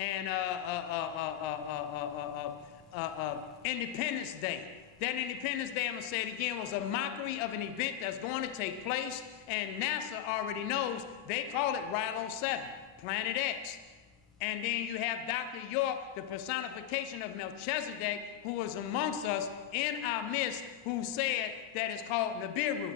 and Independence Day. That Independence Day, I'm going to say it again, was a mockery of an event that's going to take place, and NASA already knows. They call it Rilo 7, Planet X. And then you have Dr. York, the personification of Melchizedek, who was amongst us in our midst, who said that it's called Nibiru.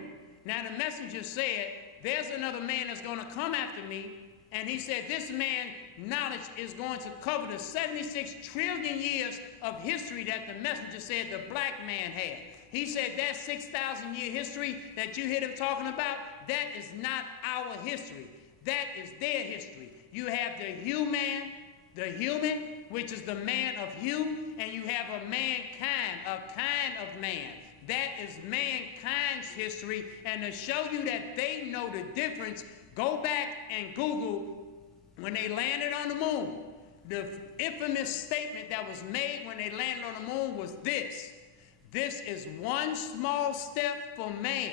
Now the messenger said, there's another man that's going to come after me, and he said this man's knowledge is going to cover the 76 trillion years of history that the messenger said the black man had. He said that 6,000 year history that you hear them talking about, that is not our history. That is their history. You have the human, which is the man of hue, and you have a mankind, a kind of man. That is mankind's history, and to show you that they know the difference, go back and Google when they landed on the moon. The infamous statement that was made when they landed on the moon was this: this is one small step for man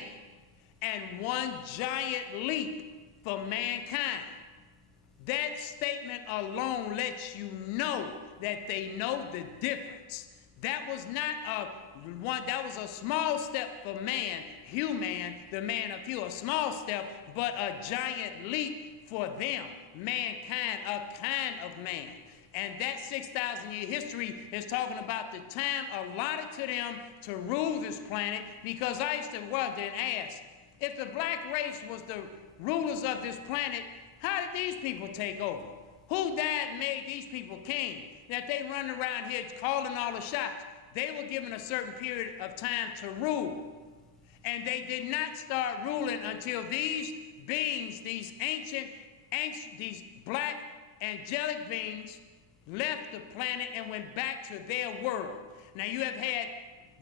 and one giant leap for mankind. That statement alone lets you know that they know the difference. That was not that was a small step for man, human, the man of hue, a small step, but a giant leap for them, mankind, a kind of man. And that 6,000 year history is talking about the time allotted to them to rule this planet, because I used to wonder and ask, if the black race was the rulers of this planet, how did these people take over? Who died and made these people king? That they run around here calling all the shots. They were given a certain period of time to rule. And they did not start ruling until these beings, these ancient, these black angelic beings left the planet and went back to their world. Now you have had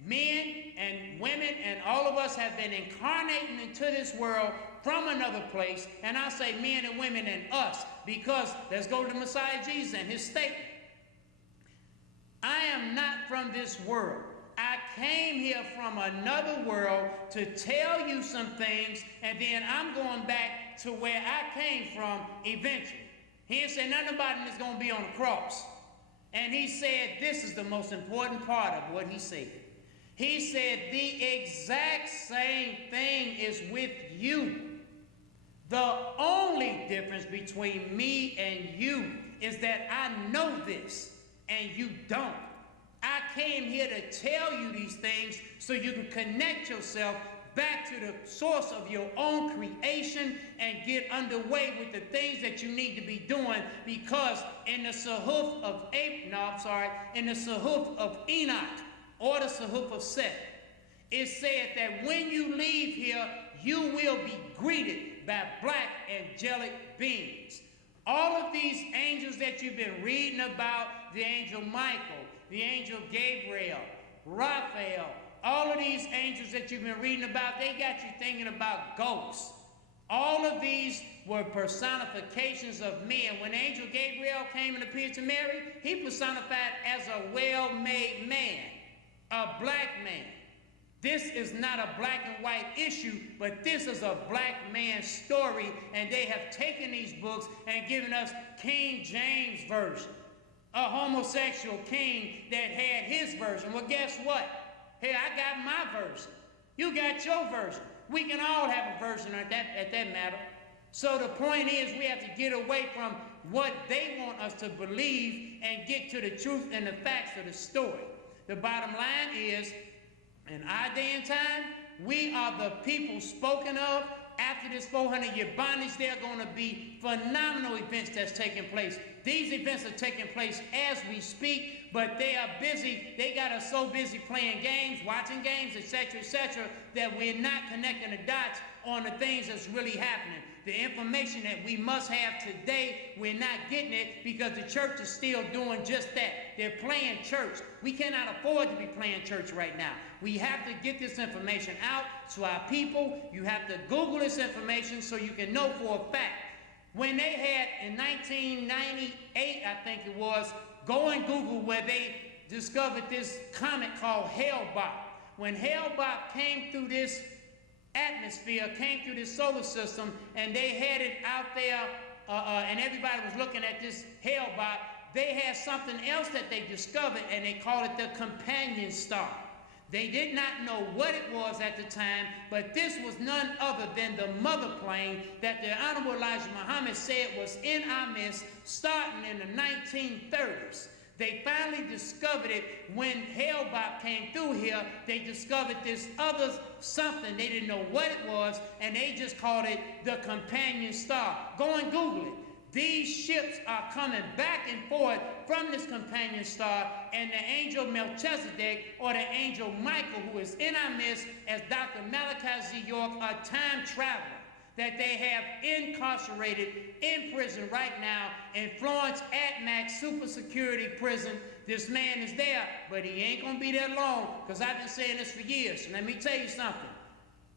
men and women, and all of us have been incarnating into this world from another place, and I say men and women and us, because let's go to the Messiah Jesus and his statement. I am not from this world. I came here from another world to tell you some things, and then I'm going back to where I came from eventually. He didn't say nothing about him that's going to be on the cross. And he said, this is the most important part of what he said. He said, the exact same thing is with you. The only difference between me and you is that I know this and you don't. I came here to tell you these things so you can connect yourself back to the source of your own creation and get underway with the things that you need to be doing, because in the Sahuf of in the Sahuf of Enoch, or the Sahuf of Seth, it said that when you leave here, you will be greeted by black angelic beings. All of these angels that you've been reading about, the angel Michael, the angel Gabriel, Raphael, all of these angels that you've been reading about, they got you thinking about ghosts. All of these were personifications of men. When angel Gabriel came and appeared to Mary, he personified as a well-made man, a black man. This is not a black and white issue, but this is a black man's story, and they have taken these books and given us King James Version, a homosexual king that had his version. Well, guess what? Hey, I got my version. You got your version. We can all have a version at that matter. So the point is, we have to get away from what they want us to believe and get to the truth and the facts of the story. The bottom line is, in our day and time, we are the people spoken of. After this 400-year bondage, there are going to be phenomenal events that's taking place. These events are taking place as we speak, but they are busy. They got us so busy playing games, watching games, etc., that we're not connecting the dots on the things that's really happening. The information that we must have today, we're not getting it because the church is still doing just that. They're playing church. We cannot afford to be playing church right now. We have to get this information out to our people. You have to Google this information so you can know for a fact. When they had, in 1998, I think it was, go and Google where they discovered this comet called Hale-Bopp. When Hale-Bopp came through this atmosphere, came through this solar system, and they had it out there, and everybody was looking at this Hale-Bopp, they had something else that they discovered, and they called it the companion star. They did not know what it was at the time, but this was none other than the mother plane that the Honorable Elijah Muhammad said was in our midst starting in the 1930s. They finally discovered it when Hale-Bopp came through here. They discovered this other something. They didn't know what it was, and they just called it the companion star. Go and Google it. These ships are coming back and forth from this companion star, and the angel Melchizedek, or the angel Michael, who is in our midst as Dr. Malachi Z. York, a time traveler that they have incarcerated in prison right now in Florence at Mack Super Security Prison. This man is there, but he ain't gonna be there long, because I've been saying this for years. Let me tell you something.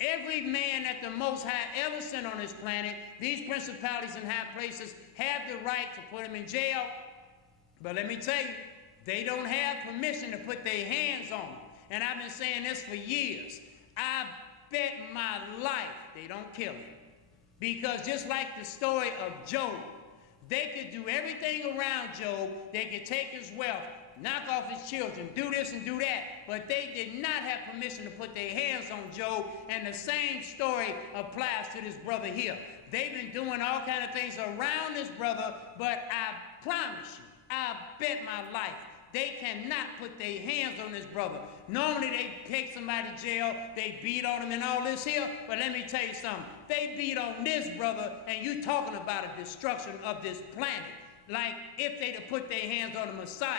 Every man that the Most High ever sent on this planet, these principalities in high places have the right to put him in jail. But let me tell you, they don't have permission to put their hands on him. And I've been saying this for years. I bet my life they don't kill him. Because just like the story of Job, they could do everything around Job. They could take his wealth, knock off his children, do this and do that, but they did not have permission to put their hands on Job, and the same story applies to this brother here. They've been doing all kind of things around this brother, but I promise you, I bet my life, they cannot put their hands on this brother. Normally they take somebody to jail, they beat on him and all this here, but let me tell you something. They beat on this brother, and you talking about a destruction of this planet, like if they'd have put their hands on the Messiah.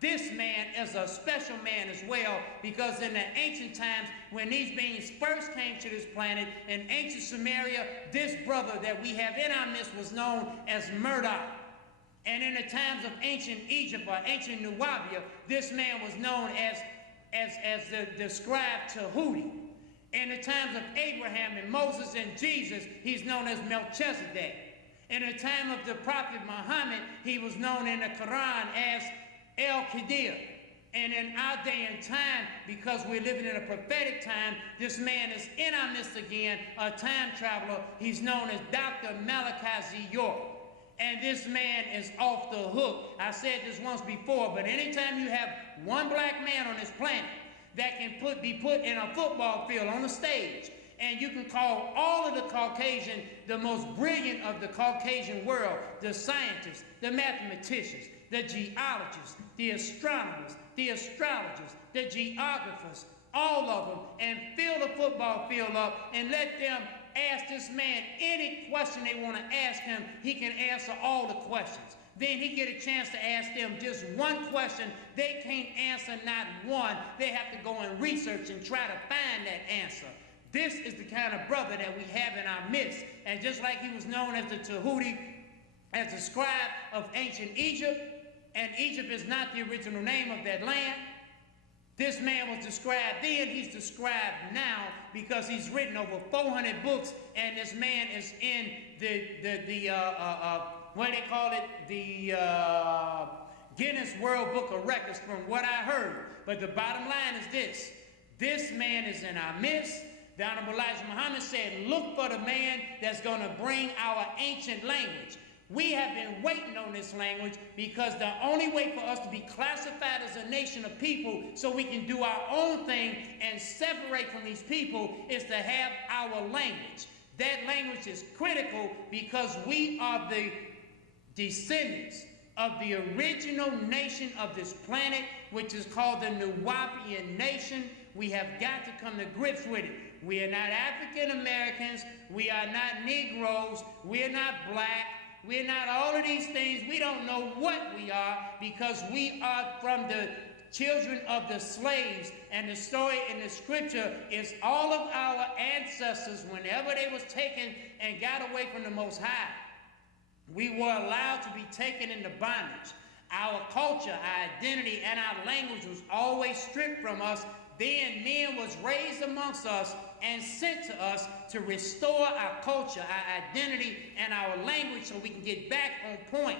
This man is a special man as well, because in the ancient times, when these beings first came to this planet, in ancient Samaria, this brother that we have in our midst was known as Murdoch. And in the times of ancient Egypt or ancient Nuwabia, this man was known as the scribe Tahuti. In the times of Abraham and Moses and Jesus, he's known as Melchizedek. In the time of the prophet Muhammad, he was known in the Quran as El-Qadir. And in our day and time, because we're living in a prophetic time, this man is in our midst again, a time traveler. He's known as Dr. Malachi Z. York. And this man is off the hook. I said this once before, but anytime you have one black man on this planet that can be put in a football field on a stage, and you can call all of the Caucasian, the most brilliant of the Caucasian world, the scientists, the mathematicians, the geologists, the astronomers, the astrologers, the geographers, all of them, and fill the football field up and let them ask this man any question they want to ask him. He can answer all the questions. Then he get a chance to ask them just one question. They can't answer not one. They have to go and research and try to find that answer. This is the kind of brother that we have in our midst. And just like he was known as the Tahuti, as the scribe of ancient Egypt, and Egypt is not the original name of that land, this man was described then, he's described now, because he's written over 400 books, and this man is in what do they call it? The Guinness World Book of Records, from what I heard. But the bottom line is this. This man is in our midst. The Honorable Elijah Muhammad said, look for the man that's going to bring our ancient language. We have been waiting on this language, because the only way for us to be classified as a nation of people so we can do our own thing and separate from these people is to have our language. That language is critical because we are the descendants of the original nation of this planet, which is called the Nuwaubian nation. We have got to come to grips with it. We are not African Americans. We are not Negroes. We are not black. We're not all of these things. We don't know what we are, because we are from the children of the slaves. And the story in the scripture is all of our ancestors, whenever they was taken and got away from the Most High, we were allowed to be taken into bondage. Our culture, our identity, and our language was always stripped from us. Then men was raised amongst us and sent to us to restore our culture, our identity, and our language so we can get back on point.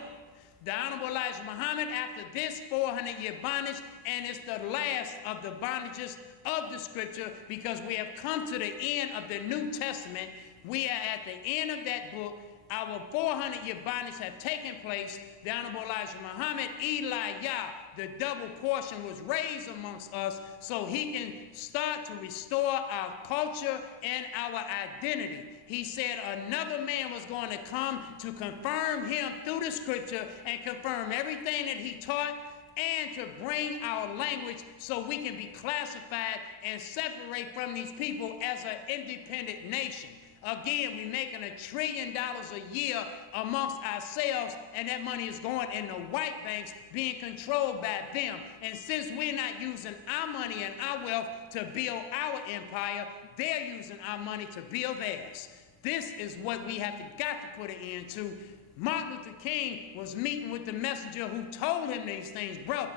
The Honorable Elijah Muhammad, after this 400-year bondage, and it's the last of the bondages of the scripture, because we have come to the end of the New Testament. We are at the end of that book. our 400-year bondage have taken place. The Honorable Elijah Muhammad, Elijah, the double portion was raised amongst us so he can start to restore our culture and our identity. He said another man was going to come to confirm him through the scripture and confirm everything that he taught, and to bring our language so we can be classified and separate from these people as an independent nation. Again, we're making $1 trillion a year amongst ourselves, and that money is going in the white banks, being controlled by them. And since we're not using our money and our wealth to build our empire, they're using our money to build theirs. This is what we have got to put an end to. Martin Luther King was meeting with the messenger who told him these things. Brother,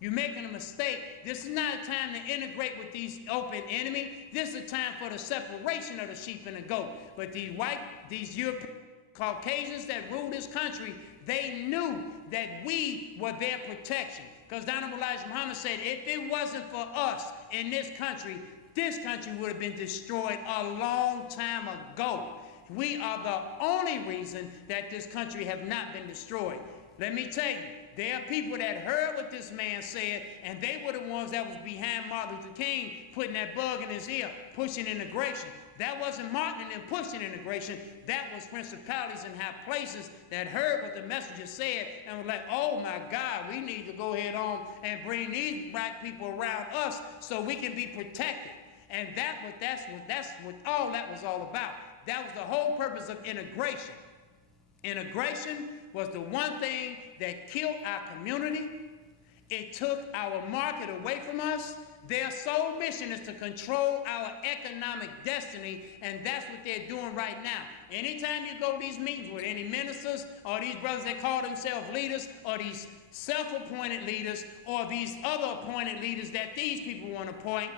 you're making a mistake. This is not a time to integrate with these open enemy. This is a time for the separation of the sheep and the goat. But these European Caucasians that rule this country, they knew that we were their protection. Because Honorable Elijah Muhammad said, if it wasn't for us in this country would have been destroyed a long time ago. We are the only reason that this country have not been destroyed. Let me tell you, there are people that heard what this man said, and they were the ones that was behind Martin Luther King, putting that bug in his ear, pushing integration. That wasn't Martin and them pushing integration. That was principalities in high places that heard what the messenger said and were like, oh my God, we need to go ahead on and bring these black people around us so we can be protected. And that's what all that was all about. That was the whole purpose of integration. Integration was the one thing that killed our community. It took our market away from us. Their sole mission is to control our economic destiny, and that's what they're doing right now. Anytime you go to these meetings with any ministers or these brothers that call themselves leaders or these self-appointed leaders or these other appointed leaders that these people want to appoint,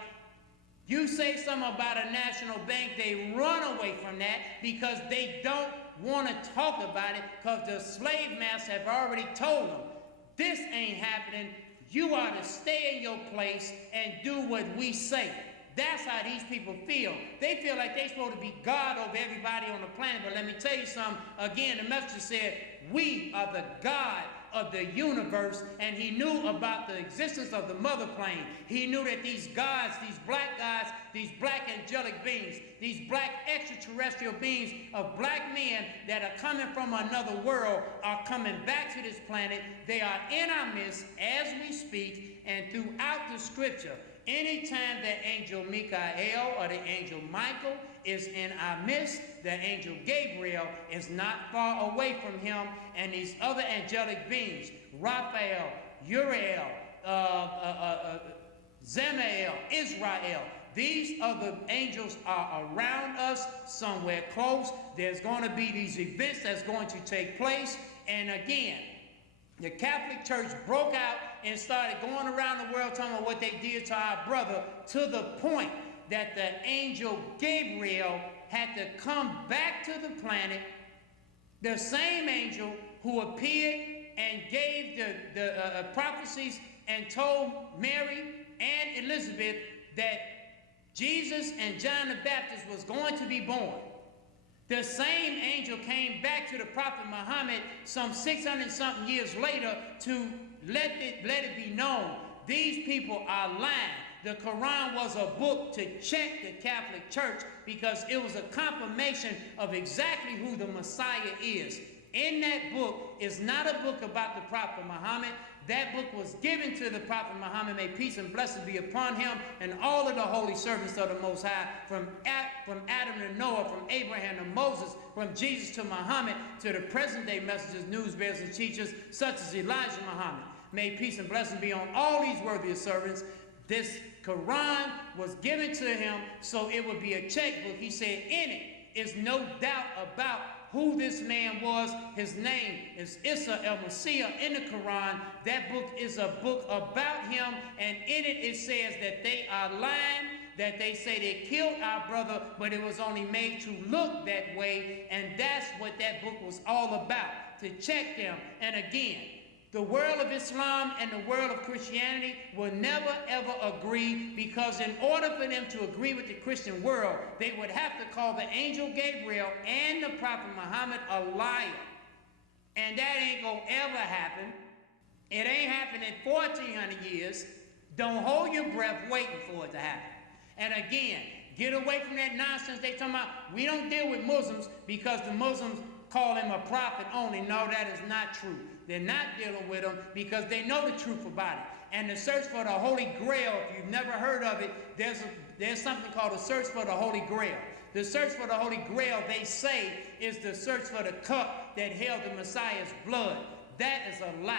you say something about a national bank, they run away from that because they don't want to talk about it because the slave masters have already told them, this ain't happening. You ought to stay in your place and do what we say. That's how these people feel. They feel like they're supposed to be God over everybody on the planet. But let me tell you something. Again, the messenger said, we are the God of the universe, and he knew about the existence of the mother plane. He knew that these gods, these black angelic beings, these black extraterrestrial beings of black men that are coming from another world are coming back to this planet. They are in our midst as we speak, and throughout the scripture, anytime the angel Michael or the angel Michael is in our midst, the angel Gabriel is not far away from him, and these other angelic beings, Raphael, Uriel, Zemael, Israel, these other angels are around us somewhere close. There's going to be these events that's going to take place, and again, the Catholic Church broke out and started going around the world talking about what they did to our brother, to the point that the angel Gabriel had to come back to the planet, the same angel who appeared and gave the prophecies and told Mary and Elizabeth that Jesus and John the Baptist was going to be born. The same angel came back to the prophet Muhammad some 600-something years later to let it be known these people are lying. The Quran was a book to check the Catholic Church because it was a confirmation of exactly who the Messiah is. In that book is not a book about the prophet Muhammad. That book was given to the prophet Muhammad, may peace and blessing be upon him, and all of the holy servants of the Most High, from Adam to Noah, from Abraham to Moses, from Jesus to Muhammad, to the present-day messengers, news bearers, and teachers, such as Elijah Muhammad. May peace and blessing be on all these worthy servants. This Quran was given to him so it would be a checkbook. He said in it is no doubt about who this man was. His name is Isa el-Masih in the Quran. That book is a book about him, and in it it says that they are lying, that they say they killed our brother, but it was only made to look that way, and that's what that book was all about, to check them. And again, The world of Islam and the world of Christianity will never ever agree, because in order for them to agree with the Christian world, they would have to call the angel Gabriel and the prophet Muhammad a liar. And that ain't gonna ever happen. It ain't happened in 1400 years. Don't hold your breath waiting for it to happen. And again, get away from that nonsense they talking about. We don't deal with Muslims because the Muslims call him a prophet only. No, that is not true. They're not dealing with him because they know the truth about it. And the search for the Holy Grail, if you've never heard of it, there's something called the search for the Holy Grail. The search for the Holy Grail, they say, is the search for the cup that held the Messiah's blood. That is a lie.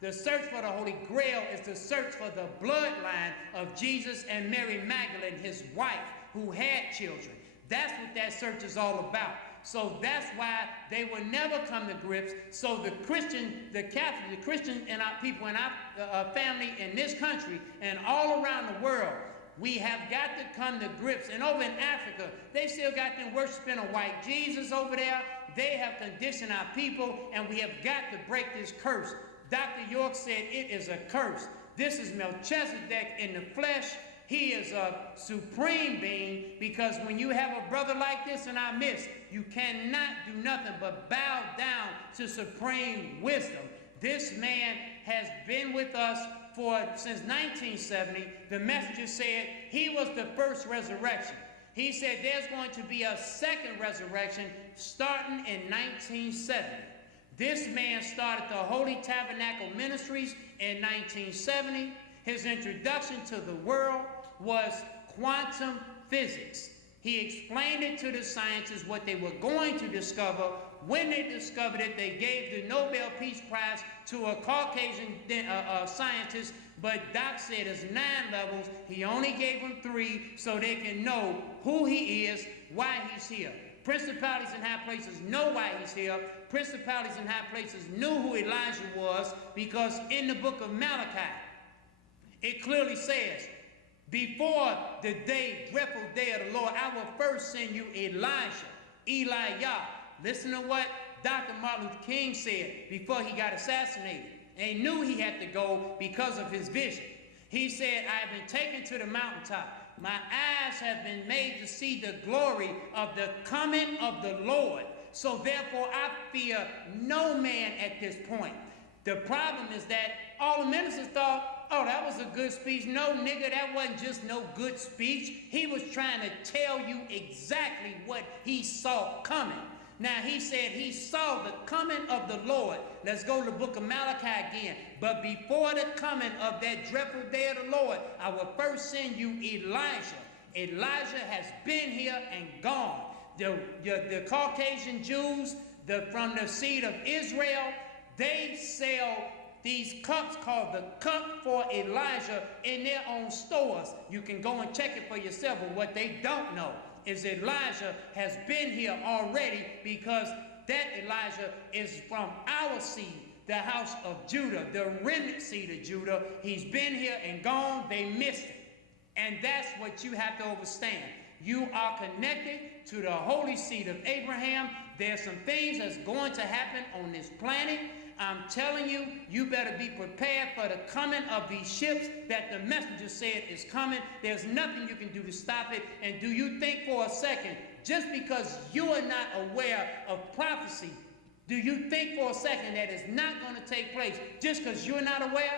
The search for the Holy Grail is the search for the bloodline of Jesus and Mary Magdalene, his wife, who had children. That's what that search is all about. So that's why they will never come to grips. So the Christian, the Catholic, the Christian and our people in our family in this country and all around the world, we have got to come to grips. And over in Africa, they still got them worshiping a white Jesus over there. They have conditioned our people, and we have got to break this curse. Dr. York said it is a curse. This is Melchizedek in the flesh. He is a supreme being, because when you have a brother like this in our midst, you cannot do nothing but bow down to supreme wisdom. This man has been with us since 1970. The messenger said he was the first resurrection. He said there's going to be a second resurrection starting in 1970. This man started the Holy Tabernacle Ministries in 1970. His introduction to the world was quantum physics. He explained it to the scientists what they were going to discover. When they discovered it, they gave the Nobel Peace Prize to a Caucasian scientist, but Doc said it's 9 levels. He only gave them 3 so they can know who he is, why he's here. Principalities in high places know why he's here. Principalities in high places knew who Elijah was, because in the book of Malachi, it clearly says, before the dreadful day of the Lord, I will first send you Elijah. Listen to what Dr. Martin Luther King said before he got assassinated. And he knew he had to go because of his vision. He said, I have been taken to the mountaintop. My eyes have been made to see the glory of the coming of the Lord. So therefore, I fear no man at this point. The problem is that all the ministers thought, oh, that was a good speech. No, nigga, that wasn't just no good speech. He was trying to tell you exactly what he saw coming. Now, he said he saw the coming of the Lord. Let's go to the book of Malachi again. But before the coming of that dreadful day of the Lord, I will first send you Elijah. Elijah has been here and gone. The Caucasian Jews from the seed of Israel, they sell these cups called the cup for Elijah in their own stores. You can go and check it for yourself. But what they don't know is Elijah has been here already, because that Elijah is from our seed, the house of Judah, the remnant seed of Judah. He's been here and gone. They missed it. And that's what you have to understand. You are connected to the holy seed of Abraham. There's some things that's going to happen on this planet. I'm telling you, you better be prepared for the coming of these ships that the messenger said is coming. There's nothing you can do to stop it. And do you think for a second, just because you are not aware of prophecy, do you think for a second that it's not going to take place just because you're not aware?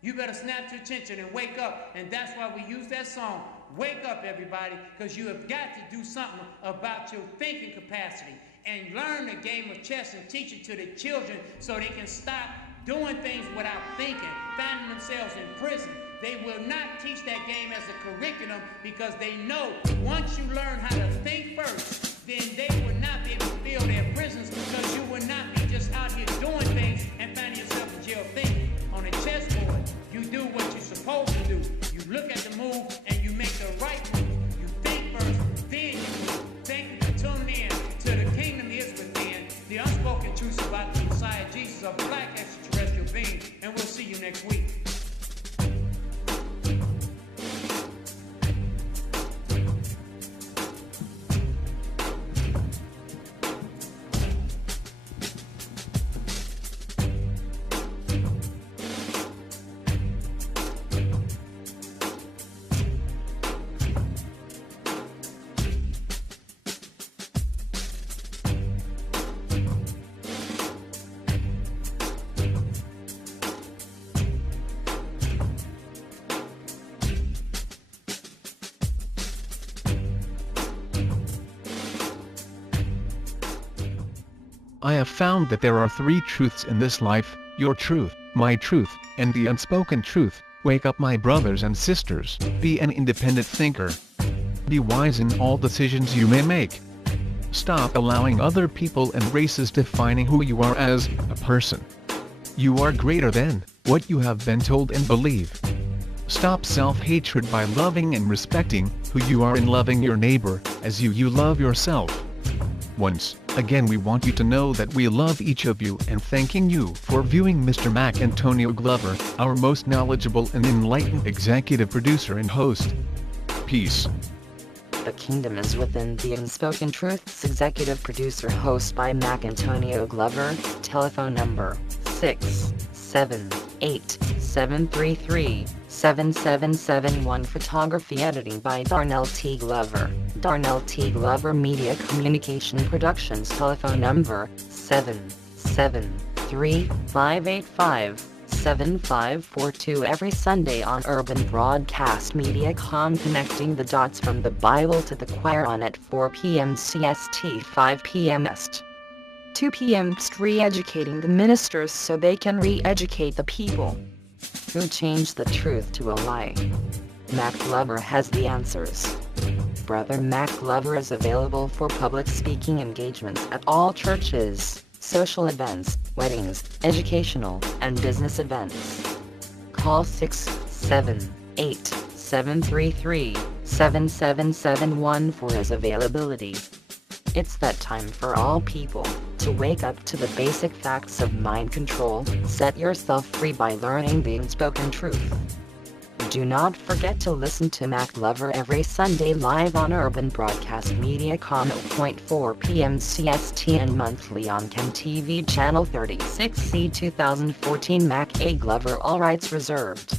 You better snap to attention and wake up. And that's why we use that song, Wake Up Everybody, because you have got to do something about your thinking capacity. And learn the game of chess and teach it to the children so they can stop doing things without thinking, finding themselves in prison. They will not teach that game as a curriculum, because they know once you learn how to think first, then they will not be able to fill their prisons, because you will not be just out here doing things and finding yourself in jail thinking. On a chessboard, you do what you're supposed to do. You look at the move and you make the right move. You think first, then you move. Thank you for tuning in to The Kingdom Is Within, the unspoken truths about the Messiah Jesus, a black extraterrestrial being, and we'll see you next week. I have found that there are 3 truths in this life: your truth, my truth, and the unspoken truth. Wake up, my brothers and sisters, be an independent thinker. Be wise in all decisions you may make. Stop allowing other people and races defining who you are as a person. You are greater than what you have been told and believe. Stop self-hatred by loving and respecting who you are and loving your neighbor as you love yourself. Once again, we want you to know that we love each of you and thanking you for viewing Mr. Mack Glover, our most knowledgeable and enlightened executive producer and host. Peace. The Kingdom is Within, the Unspoken Truths executive producer, host by Mack Glover. Telephone number 678-733-7771. Photography editing by Darnell T. Glover. Darnell T. Glover Media Communication Productions. Telephone number 773-585-7542. Every Sunday on Urban Broadcast Mediacom, connecting the dots from the Bible to the choir on at 4 p.m. CST, 5 p.m. EST. 2 p.m. re-educating the ministers so they can re-educate the people who change the truth to a lie. Mack Glover has the answers. Brother Mack Glover is available for public speaking engagements at all churches, social events, weddings, educational, and business events. Call 678-733-7771 for his availability. It's that time for all people to wake up to the basic facts of mind control. Set yourself free by learning the unspoken truth. Do not forget to listen to Mack Glover every Sunday live on Urban Broadcast Mediacom at 4 p.m. CST and monthly on Chem TV Channel 36C. 2014. Mack Glover, all rights reserved.